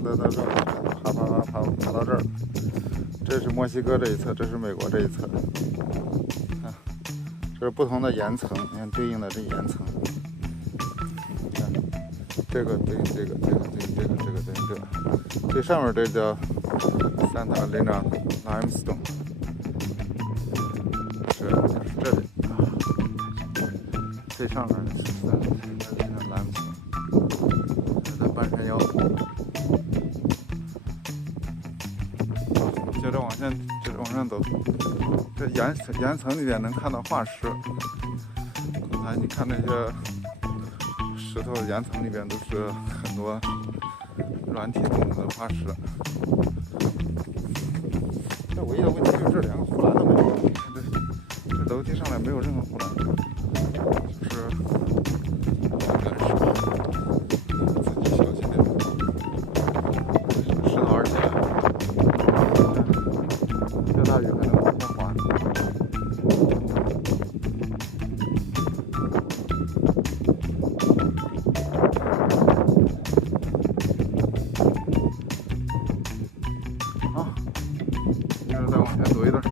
爬到这儿。这是墨西哥这一侧，这是美国这一侧。看，这是不同的岩层，你看对应的这岩层。看，这个对应这个，这个对应这个，这个对应这个。最上面这叫 Santa Elena Limestone， 是这里。最上面是 Santa Elena Limestone， 这是在半山腰。接着往上走，这岩层里面能看到化石。刚才你看那些石头岩层里边都是很多软体动物的化石。这唯一的问题就是这两个护栏都没有，这楼梯上来没有任何护栏，就是